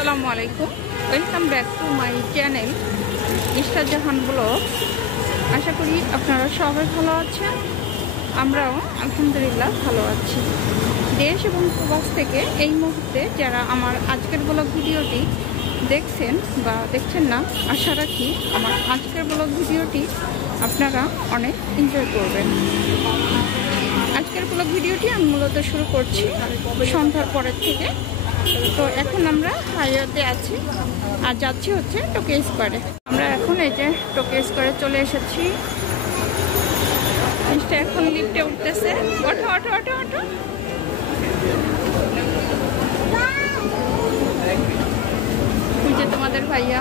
আসসালামু আলাইকুম, welcome back to my channel Istar Jahan vlog. আশা করি আপনারা সবাই ভালো আছেন, আমরাও আলহামদুলিল্লাহ ভালো আছি। দেশ এবং প্রবাস থেকে এই মুহূর্তে যারা আমার আজকের ব্লগ ভিডিওটি দেখছেন বা দেখছেন না, আশা রাখি আমার আজকের ব্লগ ভিডিওটি আপনারা অনেক এনজয় করবেন। আজকের ব্লগ ভিডিওটি আমি মূলত শুরু করছি সন্ধ্যার পরের থেকে। তো এখন আমরা হাইওয়েতে আছি আর যাচ্ছি হচ্ছে টোকিও স্কোয়ারে। আমরা এখন এই যে টোকিও স্কোয়ারে চলে এসেছি। এখন লিফটে উঠতেছে, ওঠো ওঠো ওঠো ওঠো। ওই যে তোমাদের ভাইয়া।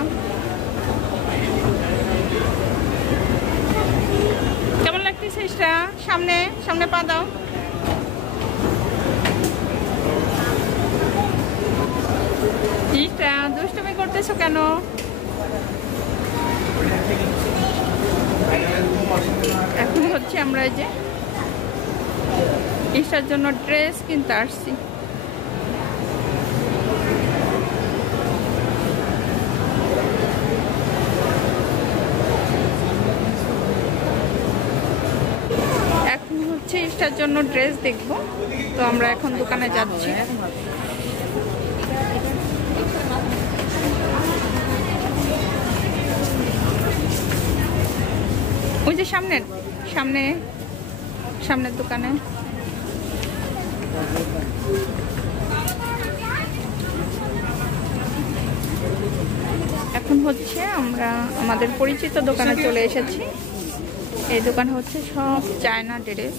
কেমন লাগতেছে ইস্টা? সামনে সামনে পা দাও। ইস্টা দুষ্টুমি করতেছো কেন? এখন হচ্ছে আমরা এই যে ইস্টার জন্য ড্রেস কিনতে আসছি। এখন হচ্ছে ইস্টার জন্য ড্রেস দেখবো, তো আমরা এখন দোকানে যাচ্ছি। ওই যে সামনের দোকানে। এখন হচ্ছে আমরা আমাদের পরিচিত দোকানে চলে এসেছি। এই দোকানে হচ্ছে সব চায়না ড্রেস।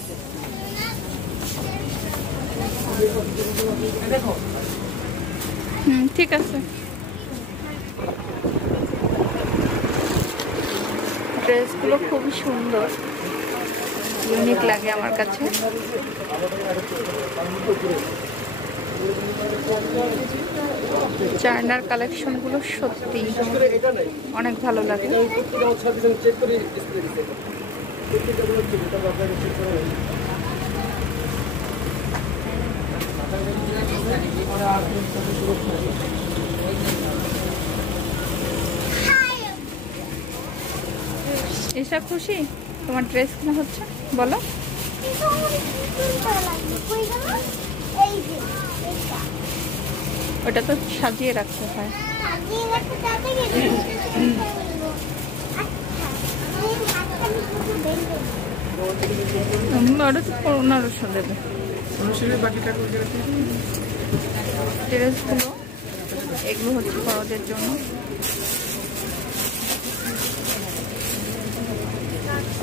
ঠিক আছে। ড্রেসগুলো খুবই সুন্দর, ইউনিক লাগে আমার কাছে। চায়নার কালেকশনগুলো সত্যি অনেক ভালো লাগে। এসা খুশি তোমার ড্রেস কেনা হচ্ছে? বলো। ওটা তো সাজিয়ে রাখতে হয়। পনেরোশো দেবে ড্রেসগুলো। এগুলো হচ্ছে বড়দের জন্য।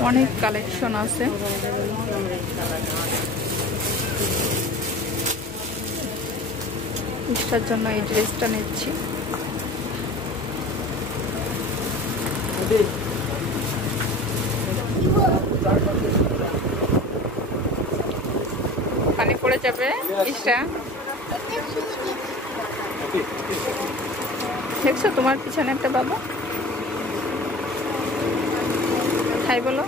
অনেক কালেকশন আছে। ইস্টার জন্য এই ড্রেসটা নিচ্ছি। পানি পড়ে যাবে ইস্টা। দেখছো তোমার পিছনে একটা বাবা? হাই বলো।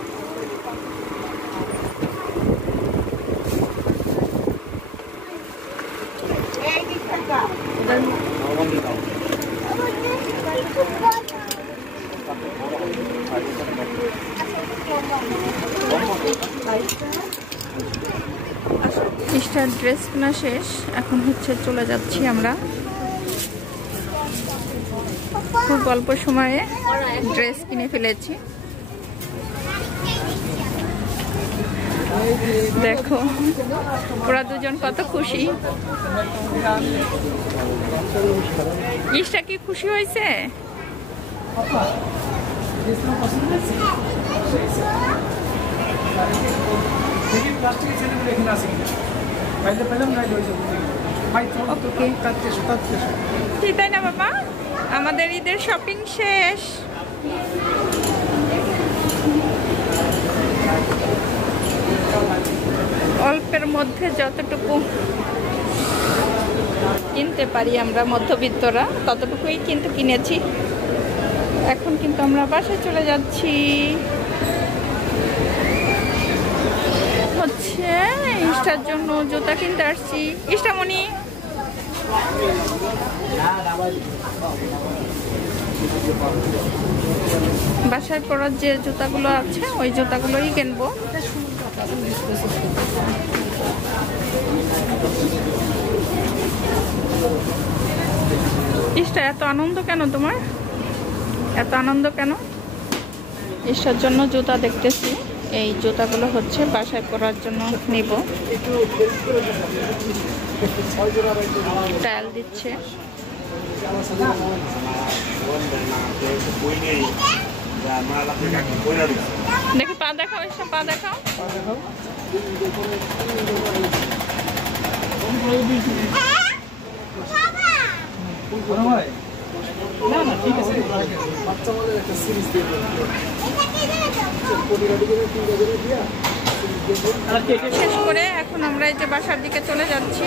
ইস্টার ড্রেস কেনা শেষ, এখন হচ্ছে চলে যাচ্ছি আমরা। খুব অল্প সময়ে ড্রেস কিনে ফেলেছি। দেখো ওরা দুজন কত খুশি। ইস্টা কি খুশি হয়েছে? তাই না বাবা? আমাদের ঈদের শপিং শেষ। অল্পের মধ্যে যতটুকু কিনতে পারি আমরা মধ্যবিত্তরা ততটুকুই কিন্তু কিনেছি। এখন কিন্তু আমরা বাসায় চলে যাচ্ছি। হচ্ছে ইস্টার জন্য জুতা কিনতে আসছি। ইস্টামণি বাসায় পরার যে জুতাগুলো আছে ওই জুতাগুলোই কিনবো। ইষ্টা, এত আনন্দ কেন তোমার? এত আনন্দ কেন? ইষ্টার জন্য জুতা দেখতেছি। এই জুতাগুলো হচ্ছে বাসায় পরার জন্য নিব। টাইল দিচ্ছে। দেখি পা দেখাও, এসব পা দেখাও। শেষ করে এখন আমরা এই যে বাসার দিকে চলে যাচ্ছি।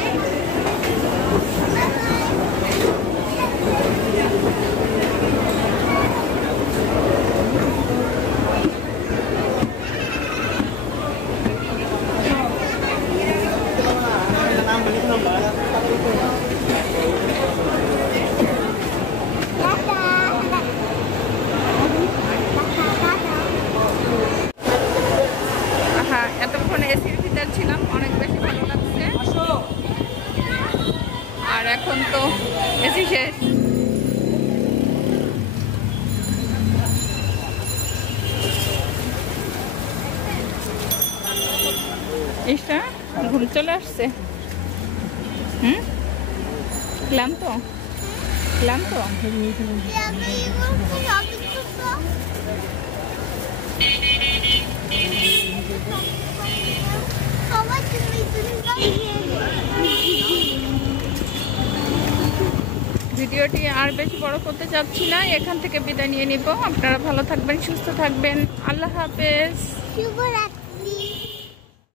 এতক্ষণ এসির ভিতর ছিলাম, অনেক বেশি ভালো লাগছে। আর এখন তো এসি শেষ। ইষ্টা ঘুম চলে আসছে। ক্লান্ত ক্লান্ত। ভিডিওটি আর বেশি বড় করতে চাচ্ছি না, এখান থেকে বিদায় নিয়ে নিব। আপনারা ভালো থাকবেন, সুস্থ থাকবেন। আল্লাহ হাফেজ।